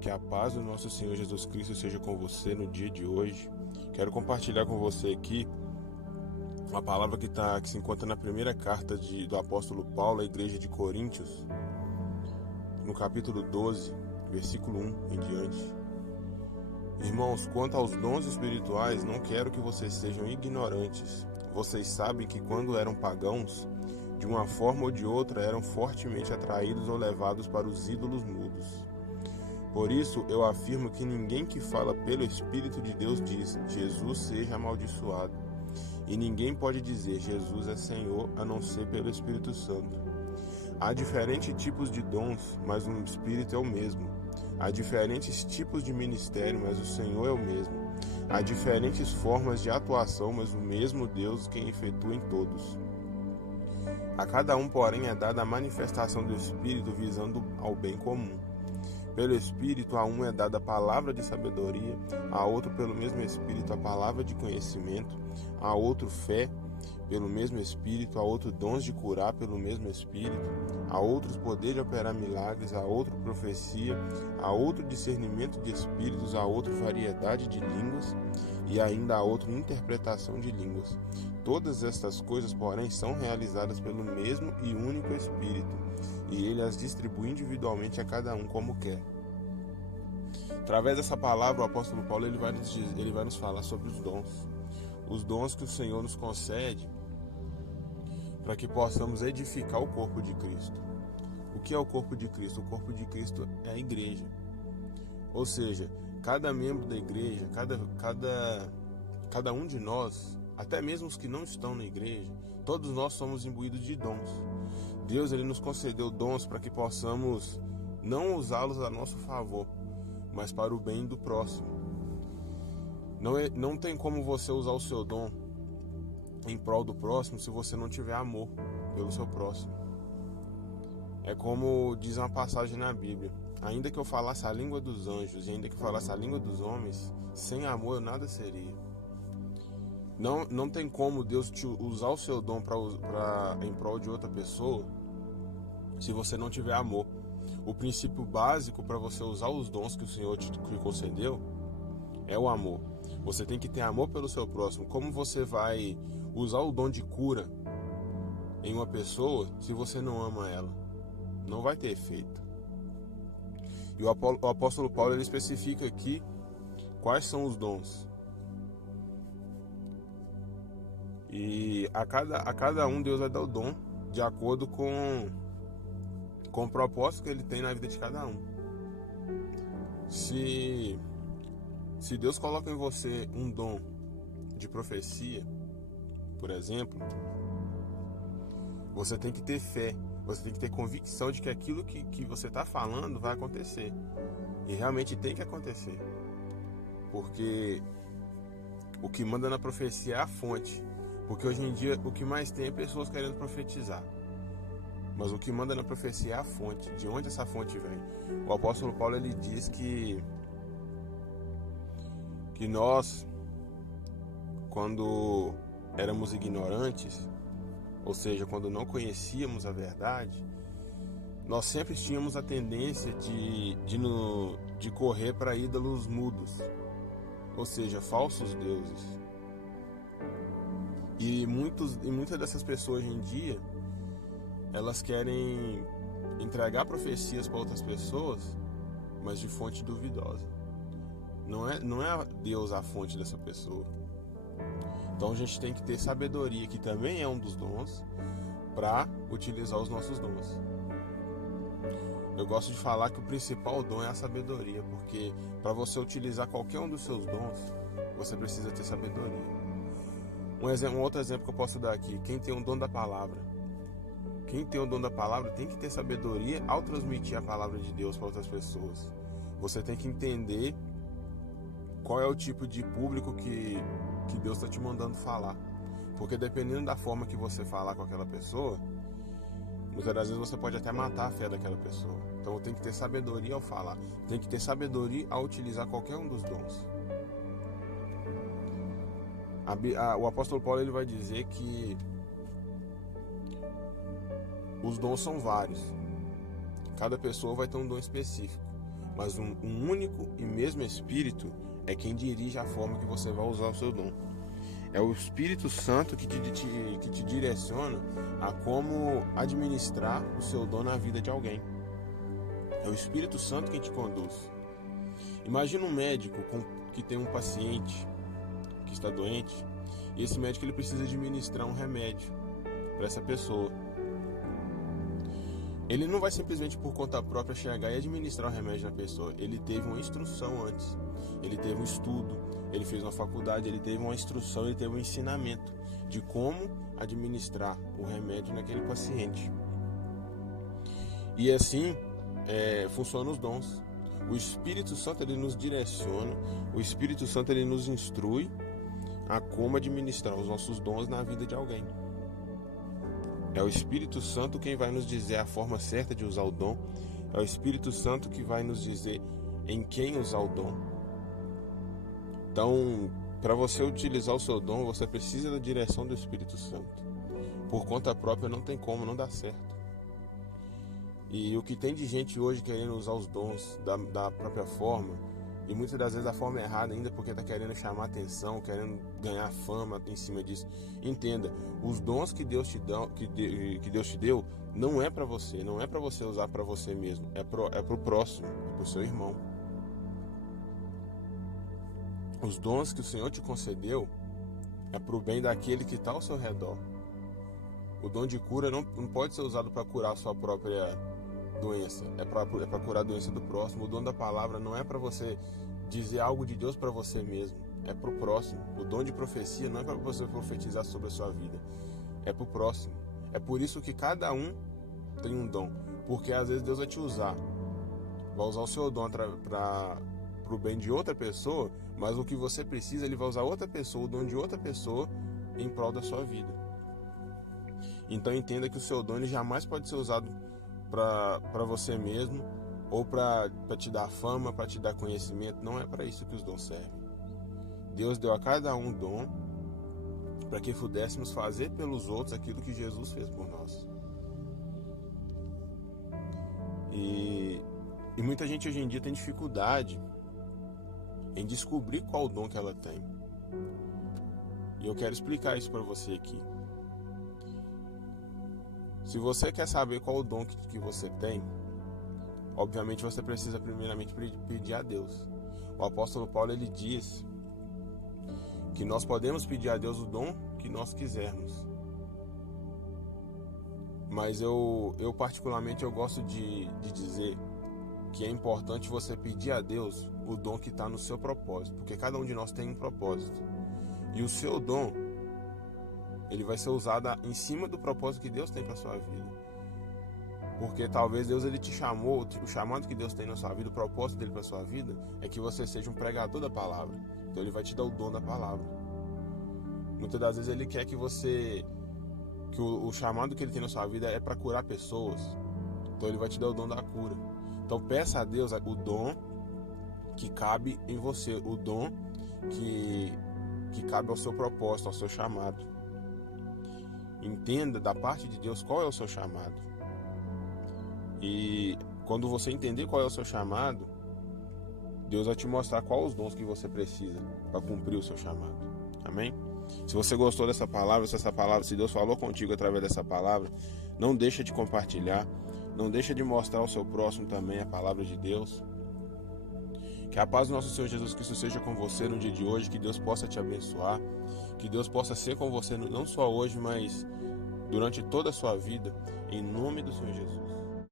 Que a paz do nosso Senhor Jesus Cristo seja com você no dia de hoje. Quero compartilhar com você aqui uma palavra que se encontra na primeira carta do apóstolo Paulo à igreja de Coríntios, no capítulo 12, versículo 1 em diante. Irmãos, quanto aos dons espirituais, não quero que vocês sejam ignorantes. Vocês sabem que quando eram pagãos, de uma forma ou de outra eram fortemente atraídos ou levados para os ídolos mudos. Por isso, eu afirmo que ninguém que fala pelo Espírito de Deus diz, Jesus seja amaldiçoado. E ninguém pode dizer, Jesus é Senhor, a não ser pelo Espírito Santo. Há diferentes tipos de dons, mas o Espírito é o mesmo. Há diferentes tipos de ministério, mas o Senhor é o mesmo. Há diferentes formas de atuação, mas o mesmo Deus quem efetua em todos. A cada um, porém, é dada a manifestação do Espírito visando ao bem comum. Pelo Espírito, a um é dada a palavra de sabedoria, a outro, pelo mesmo Espírito, a palavra de conhecimento, a outro, fé, pelo mesmo Espírito, a outro, dons de curar, pelo mesmo Espírito, a outros, poder de operar milagres, a outro, profecia, a outro, discernimento de espíritos, a outro, variedade de línguas, e ainda a outro, interpretação de línguas. Todas estas coisas, porém, são realizadas pelo mesmo e único Espírito, e ele as distribui individualmente a cada um como quer. Através dessa palavra, o apóstolo Paulo ele vai nos falar sobre os dons que o Senhor nos concede para que possamos edificar o corpo de Cristo. O que é o corpo de Cristo? O corpo de Cristo é a igreja. Ou seja, cada membro da igreja, cada um de nós, até mesmo os que não estão na igreja, todos nós somos imbuídos de dons. Deus ele nos concedeu dons para que possamos não usá-los a nosso favor, mas para o bem do próximo. Não tem como você usar o seu dom em prol do próximo se você não tiver amor pelo seu próximo. É como diz uma passagem na Bíblia: ainda que eu falasse a língua dos anjos e ainda que eu falasse a língua dos homens, sem amor eu nada seria. Não tem como Deus usar o seu dom em prol de outra pessoa se você não tiver amor. O princípio básico para você usar os dons que o Senhor te concedeu é o amor. Você tem que ter amor pelo seu próximo. Como você vai usar o dom de cura em uma pessoa se você não ama ela? Não vai ter efeito. E o apóstolo Paulo ele especifica aqui quais são os dons. E a cada um Deus vai dar o dom de acordo com o propósito que ele tem na vida de cada um. Se Deus coloca em você um dom de profecia, por exemplo, você tem que ter fé, você tem que ter convicção de que aquilo que você está falando vai acontecer. E realmente tem que acontecer. Porque o que manda na profecia é a fonte. Porque hoje em dia o que mais tem é pessoas querendo profetizar. Mas o que manda na profecia é a fonte. De onde essa fonte vem? O apóstolo Paulo ele diz que nós, quando éramos ignorantes, ou seja, quando não conhecíamos a verdade, nós sempre tínhamos a tendência de correr para ídolos mudos, ou seja, falsos deuses. E muitas dessas pessoas hoje em dia, elas querem entregar profecias para outras pessoas, mas de fonte duvidosa. Não é Deus a fonte dessa pessoa. Então a gente tem que ter sabedoria, que também é um dos dons, para utilizar os nossos dons. Eu gosto de falar que o principal dom é a sabedoria, porque para você utilizar qualquer um dos seus dons, você precisa ter sabedoria. Um outro exemplo que eu posso dar aqui: quem tem o dom da palavra. Quem tem o dom da palavra tem que ter sabedoria ao transmitir a palavra de Deus para outras pessoas. Você tem que entender qual é o tipo de público que Deus está te mandando falar. Porque dependendo da forma que você falar com aquela pessoa, muitas das vezes você pode até matar a fé daquela pessoa. Então tem que ter sabedoria ao falar. Tem que ter sabedoria ao utilizar qualquer um dos dons. O apóstolo Paulo ele vai dizer que os dons são vários. Cada pessoa vai ter um dom específico. mas um único e mesmo Espírito é quem dirige a forma que você vai usar o seu dom. É o Espírito Santo que te direciona a como administrar o seu dom na vida de alguém. É o Espírito Santo quem te conduz. Imagina um médico que tem um paciente que está doente, e esse médico ele precisa administrar um remédio para essa pessoa. Ele não vai simplesmente por conta própria chegar e administrar o remédio na pessoa. Ele teve uma instrução antes, ele teve um estudo, ele fez uma faculdade, ele teve uma instrução, ele teve um ensinamento de como administrar o remédio naquele paciente. E assim funcionam os dons. O Espírito Santo ele nos direciona, o Espírito Santo ele nos instrui a como administrar os nossos dons na vida de alguém. É o Espírito Santo quem vai nos dizer a forma certa de usar o dom. É o Espírito Santo que vai nos dizer em quem usar o dom. Então, para você utilizar o seu dom, você precisa da direção do Espírito Santo. Por conta própria não tem como, não dá certo. E o que tem de gente hoje querendo usar os dons da própria forma, e muitas das vezes da forma errada ainda, porque está querendo chamar atenção, querendo ganhar fama em cima disso. Entenda, os dons que Deus te deu não é para você, não é para você usar para você mesmo, é pro próximo, é pro seu irmão. Os dons que o Senhor te concedeu é pro bem daquele que está ao seu redor. O dom de cura não pode ser usado para curar a sua própria doença, é para curar a doença do próximo. O dom da palavra não é para você dizer algo de Deus para você mesmo, é para o próximo. O dom de profecia não é para você profetizar sobre a sua vida, é para o próximo. É por isso que cada um tem um dom, porque às vezes Deus vai te usar, vai usar o seu dom para o bem de outra pessoa, mas o que você precisa, ele vai usar outra pessoa, o dom de outra pessoa em prol da sua vida. Então entenda que o seu dom ele jamais pode ser usado para você mesmo, ou para te dar fama, para te dar conhecimento. Não é para isso que os dons servem. Deus deu a cada um dom para que pudéssemos fazer pelos outros aquilo que Jesus fez por nós. E muita gente hoje em dia tem dificuldade em descobrir qual dom que ela tem. E eu quero explicar isso para você aqui. Se você quer saber qual o dom que você tem, obviamente você precisa primeiramente pedir a Deus. O apóstolo Paulo ele diz que nós podemos pedir a Deus o dom que nós quisermos. Mas eu particularmente eu gosto de dizer que é importante você pedir a Deus o dom que está no seu propósito, porque cada um de nós tem um propósito. E o seu dom ele vai ser usado em cima do propósito que Deus tem para sua vida. Porque talvez Deus ele te chamou, o chamado que Deus tem na sua vida, o propósito dele para sua vida é que você seja um pregador da palavra. Então ele vai te dar o dom da palavra. Muitas das vezes ele quer que o chamado que ele tem na sua vida é para curar pessoas. Então ele vai te dar o dom da cura. Então peça a Deus o dom que cabe em você, o dom que cabe ao seu propósito, ao seu chamado. Entenda da parte de Deus qual é o seu chamado. E quando você entender qual é o seu chamado, Deus vai te mostrar quais os dons que você precisa para cumprir o seu chamado. Amém? Se você gostou dessa palavra, se Deus falou contigo através dessa palavra, não deixa de compartilhar, não deixa de mostrar ao seu próximo também a palavra de Deus. Que a paz do nosso Senhor Jesus Cristo seja com você no dia de hoje, que Deus possa te abençoar, que Deus possa ser com você não só hoje, mas durante toda a sua vida, em nome do Senhor Jesus.